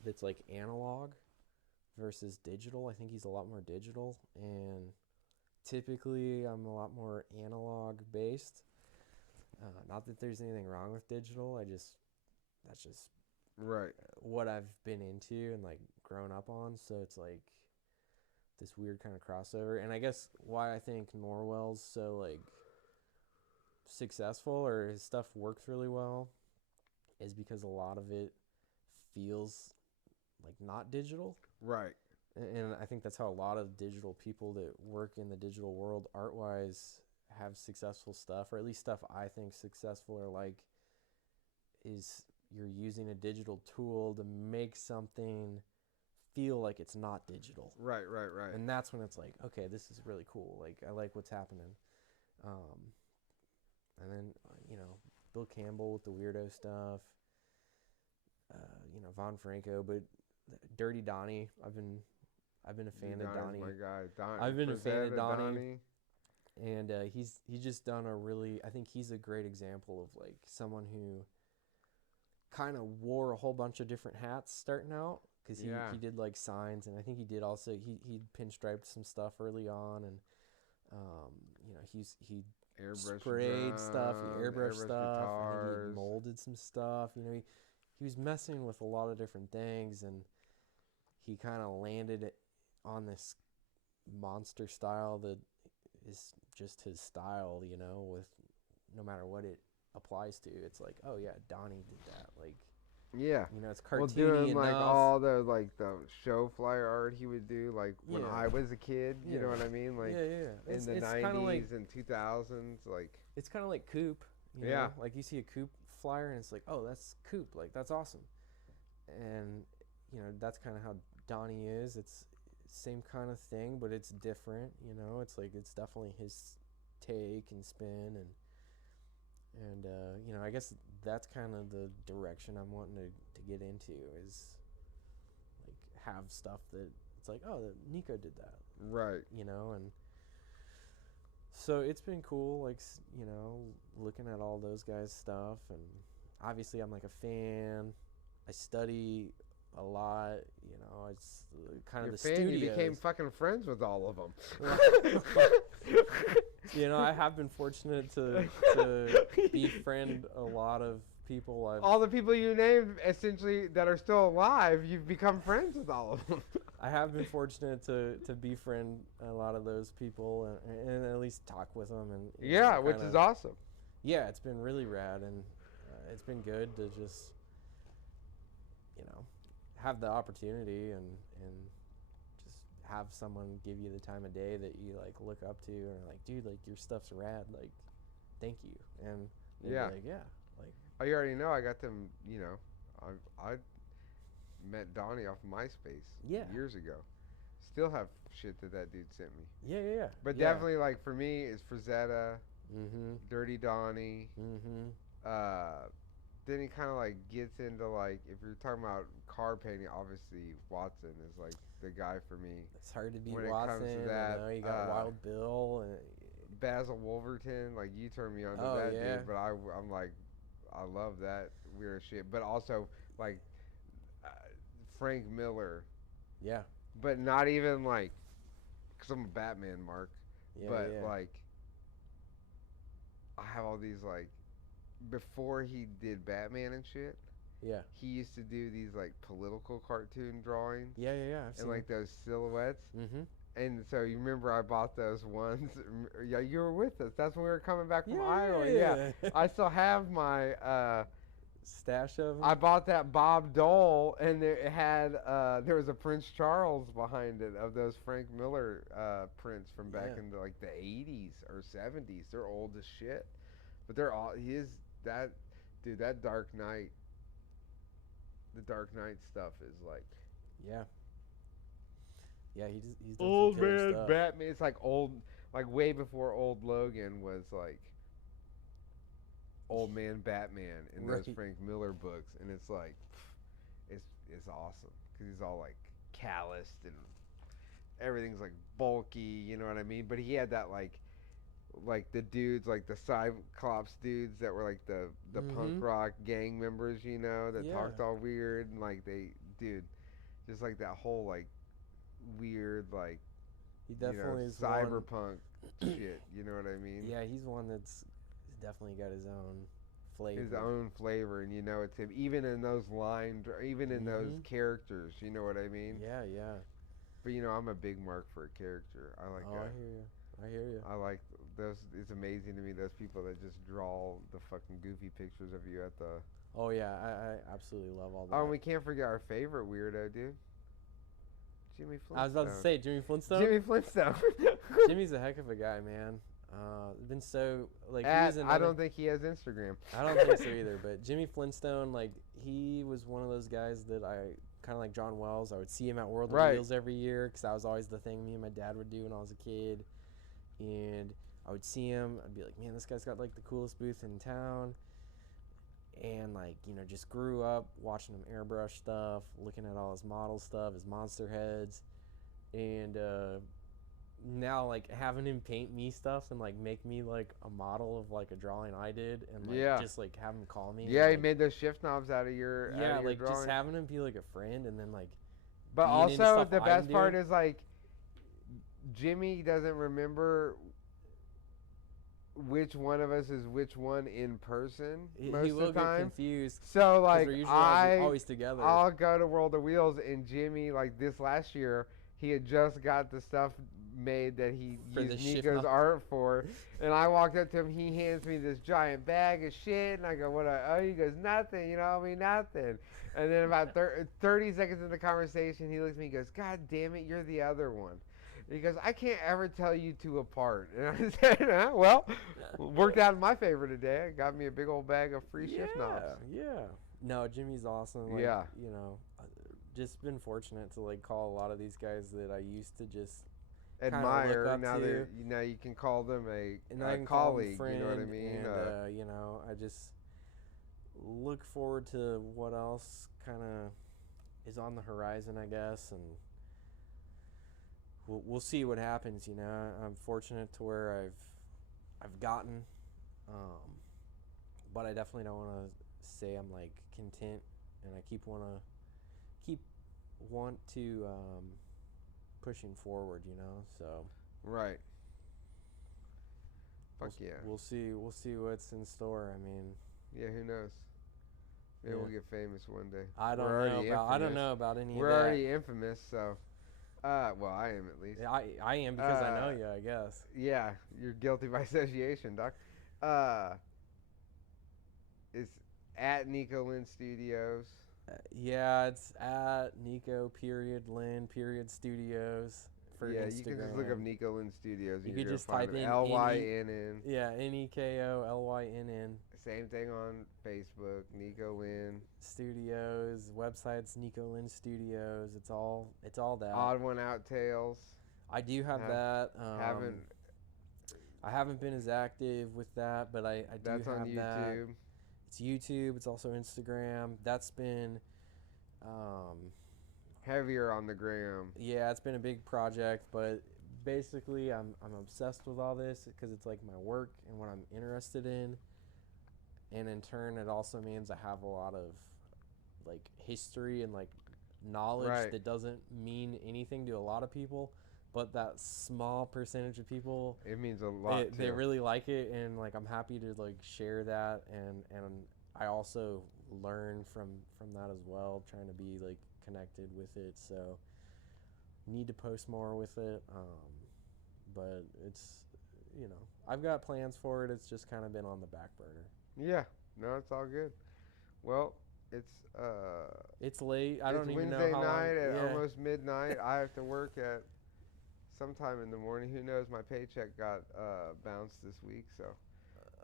that's like analog versus digital. I think he's a lot more digital, and typically I'm a lot more analog based. Not that there's anything wrong with digital. That's just Right. what I've been into and like grown up on. So it's like this weird kind of crossover. And I guess why I think Norwell's so like successful or his stuff works really well is because a lot of it feels like not digital. Right. And I think that's how a lot of digital people that work in the digital world art wise have successful stuff, or at least stuff I think successful, or like is you're using a digital tool to make something feel like it's not digital. Right. And that's when it's like, okay, this is really cool. Like I like what's happening. And then Bill Campbell with the weirdo stuff. Von Franco, but Dirty Donnie. I've been a fan of Donnie. My guy. I've been a fan of Donnie. And he's just done a really, I think he's a great example of like someone who kind of wore a whole bunch of different hats starting out, because he did like signs, and I think he did also he pinstriped some stuff early on, and he Airbrush sprayed stuff, he airbrushed stuff, guitars. I think he molded some stuff. He was messing with a lot of different things, and he kind of landed on this monster style that is just his style, with no matter what it applies to. It's like, oh yeah, Donnie did that. Like, yeah, it's cartoony enough. Doing like all the the show flyer art he would do, like when I was a kid. You know what I mean? Like in the 90s and 2000s, like it's kind of like Coop. You know? Like you see a Coop flyer and it's like, oh, that's Coop. Like that's awesome. And that's kind of how Donnie is. It's same kind of thing, but it's different. It's like it's definitely his take and spin, and I guess that's kind of the direction I'm wanting to get into, is like have stuff that it's like, oh, Neko did that, right? And so it's been cool, like looking at all those guys' stuff, and obviously I'm like a fan. I study a lot, it's kind of the studios. You became fucking friends with all of them. I have been fortunate to befriend a lot of people. All the people you named, essentially, that are still alive, you've become friends with all of them. I have been fortunate to befriend a lot of those people and at least talk with them. And which is awesome. Yeah, it's been really rad, and it's been good to just have the opportunity and just have someone give you the time of day that you like look up to, and like, dude, like your stuff's rad, like thank you. And they'd be like, like, oh, you already know I got them. I met Donnie off MySpace years ago. Still have shit that dude sent me. Yeah. But definitely, like, for me, it's Frazetta, Dirty Donnie. Then he kind of like gets into like, if you're talking about car painting, obviously Watson is like the guy for me. It's hard to beat when Watson. It comes to that, you got Wild Bill and Basil Wolverton. Like, you turned me on to that dude, but I'm like, I love that weird shit. But also like Frank Miller. Yeah. But not even like, because I'm a Batman mark. Like, I have all these like, before he did Batman and shit, he used to do these like political cartoon drawings. Yeah. I've seen like those silhouettes. Mm-hmm. And so you remember I bought those ones. Yeah, you were with us. That's when we were coming back from Iowa. Yeah. I still have my stash of them. I bought that Bob Dole, and it had there was a Prince Charles behind it of those Frank Miller prints from back in the, like the 80s or 70s. They're old as shit, but they're all that Dark Knight. The Dark Knight stuff is like he's done old some killer man stuff. Batman. It's like old, like way before old Logan was like old man Batman in those Frank Miller books, and it's like it's awesome because he's all like calloused and everything's like bulky, you know what I mean? But he had that like the dudes, like the Cyclops dudes that were like the punk rock gang members, you know, that talked all weird, and like just like that whole like weird like He you know, definitely is one. cyberpunk shit. You know what I mean? Yeah, he's one that's definitely got his own His flavor. own flavor, and you know it's him. Even in those lines, or even in those Mhm. characters, you know what I mean? Yeah, yeah. But you know, I'm a big mark for a character. Oh, I hear you. I hear you. I like those. It's amazing to me those people that just draw the fucking goofy pictures of you at the. Oh yeah, I absolutely love all Oh, and that. we can't forget our favorite weirdo, dude, Jimmy I was about to Flintstone. say Jimmy Flintstone. Jimmy Flintstone. Jimmy's a heck of a guy, man. Been so like he At was I another. don't think he has Instagram. I don't think so either. But Jimmy Flintstone, like he was one of those guys that I kind of like John Wells. I would see him at World of Right. Wheels every year because that was always the thing me and my dad would do when I was a kid. And I would see him. I'd be like, man, this guy's got like the coolest booth in town. And like just grew up watching him airbrush stuff, looking at all his model stuff, his monster heads, and now like having him paint me stuff and like make me like a model of like a drawing I did and like Yeah. just like have him call me. Yeah, and, he like, made those shift knobs out of your yeah, like drawing. just having him be like a friend and then like But being into also stuff the I'm best part doing. is like Jimmy doesn't remember which one of us is which one in person most He of will the get time. confused So because like we're usually always together. I'll go to World of Wheels and Jimmy like this last year he had just got the stuff made that he For the used shift Nico's knob. art for, and I walked up to him. He hands me this giant bag of shit, and I go, "What? He goes, nothing. You know, I mean, nothing." And then about 30 seconds in the conversation, he looks at me. He goes, "God damn it, you're the other one." He goes, "I can't ever tell you two apart." And I said, "Well, worked out in my favor today. Got me a big old bag of free shift knobs." Yeah. No, Jimmy's awesome. Like, Yeah. just been fortunate to like call a lot of these guys that I used to just kind of look Admire up now to, now you can call them and I a can call them colleague. You know what I friend, mean? and I just look forward to what else kind of is on the horizon, I guess, and we'll see what happens. I'm fortunate to where I've gotten, um, but I definitely don't want to say I'm like content, and I keep want to pushing forward. So Right. Fuck yeah. we'll see what's in store. I mean, Yeah. Who knows? Maybe yeah. we'll get famous one day. I don't We're know already about I don't infamous. know about any We're of that. already infamous, so. Well, I am at least. Yeah, I am because I know you, I guess. Yeah, you're guilty by association, doc. Uh, it's at Neko Lynn Studios. Yeah, it's at Neko Lynn Studios for Yeah, Instagram. you can just look up Neko Lynn Studios. You And could you're just gonna type find in him. LYNN. Yeah, NEKOLYNN Same thing on Facebook. Neko Lynn. Studios. Website's Neko Lynn Studios. It's all that. Odd One Out Tales. I do have Have- that. Haven't. I haven't been as active with that, but I do That's have on that. YouTube. It's YouTube. It's also Instagram. That's been, Heavier on the gram. yeah, it's been a big project. But basically, I'm obsessed with all this because it's like my work and what I'm interested in, and in turn, it also means I have a lot of like history and like knowledge Right. that doesn't mean anything to a lot of people, but that small percentage of people It means a lot. they really like it, and like I'm happy to like share that, and I also learn from that as well, trying to be like connected with it. So need to post more with it, but it's I've got plans for it. It's just kind of been on the back burner. Yeah. No, it's all good. Well, It's late. I it's don't even know Wednesday how long. night at Yeah. almost midnight. I have to work at sometime in the morning. Who knows? My paycheck got bounced this week, so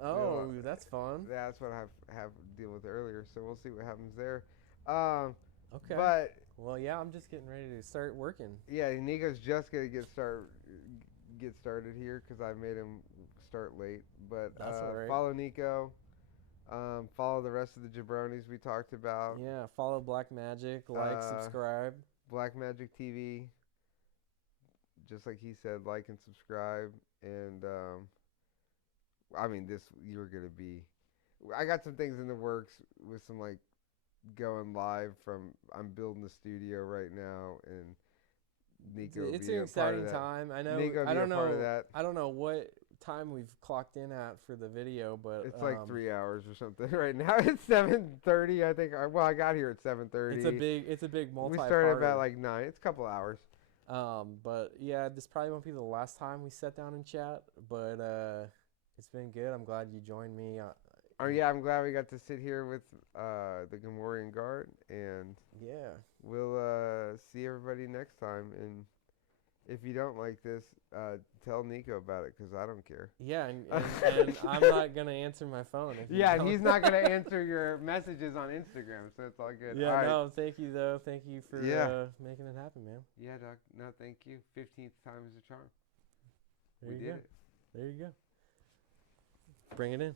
Oh, that's fun. that's what I have to deal with earlier. So we'll see what happens there. Okay. But Well, yeah, I'm just getting ready to start working. yeah, Nico's just gonna get started here because I made him start late. But That's all right. follow Neko. Follow the rest of the jabronis we talked about. Yeah, follow Black Magic, like, subscribe. Black Magic TV. Just like he said, like and subscribe. And I mean, you're gonna be. I got some things in the works with some like going live from. I'm building the studio right now, and Nico It's be an a part of exciting that. time. I know. Nico I be a don't part of know. that. I don't know what time we've clocked in at for the video, but It's like 3 hours or something right now. It's 7:30, I think. Well, I got here at 7:30. it's a big We started about multi-parter. like 9. It's a couple hours. But yeah, this probably won't be the last time we sit down and chat. But it's been good. I'm glad you joined me. Oh yeah, I'm glad we got to sit here with the Gamorrean Guard, and Yeah. we'll see everybody next time. And if you don't like this, tell Nico about it, because I don't care. Yeah, and I'm not gonna answer my phone if you Yeah, don't. he's not gonna answer your messages on Instagram, so it's all good. Yeah, All right. no, thank you though. Thank you for Yeah. making it happen, man. Yeah, Doc. No, thank you. 15th time is a charm. There We you did go. it. There you go. Bring it in.